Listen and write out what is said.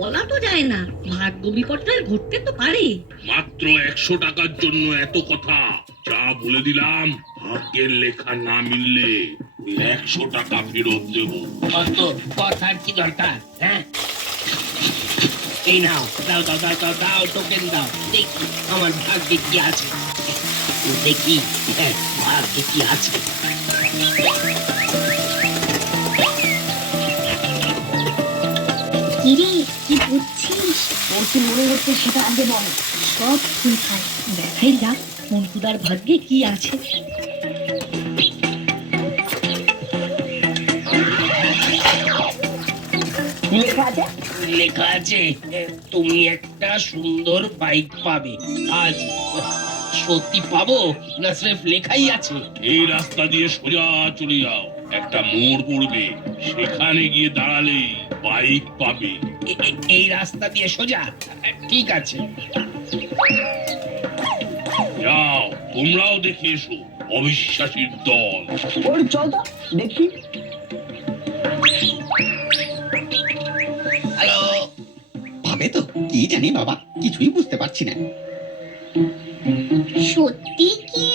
বলা তো যায় না, ভাগ্য বিপর্যয় ঘটতে তো পারে। মাত্র 100 টাকার জন্য এত কথা? যা বলে দিলাম, ভাগ্যের লেখা না মিললে ওই 100 টাকা ফেরত দেবো। অত কথার কি দরকার? হ্যাঁ, এই নাও, দাও দাও দাও দাও দাও, টোকেন দাও, দেখি আমার ভাগ্যে কি আছে। দেখি, হ্যাঁ, ভাগ্যে কি আছে। কিরে, কি বুঝছিস? তোর কি মনে হচ্ছে সেটা আগে বল। সব ফুল খায়। দেখাই যাক মন্টুদার ভাগ্যে কি আছে। কি লেখা আছে? লেখা আছে, তুমি একটা সুন্দর বাইক পাবে আজ। সত্যি পাবো না স্রেফ লেখাই আছে? এই রাস্তা দিয়ে সোজা চলে যাও, একটা মোড় পড়বে, সেখানে গিয়ে দাঁড়ালে বাইক পাবে। এই রাস্তা দিয়ে সোজা? ঠিক আছে। যাও, তোমরাও দেখে এসো, অবিশ্বাসীর দল। ওর চল তো দেখি। হ্যালো। পাবে তো? কি জানি বাবা, কিছুই বুঝতে পারছি না। সত্যি কি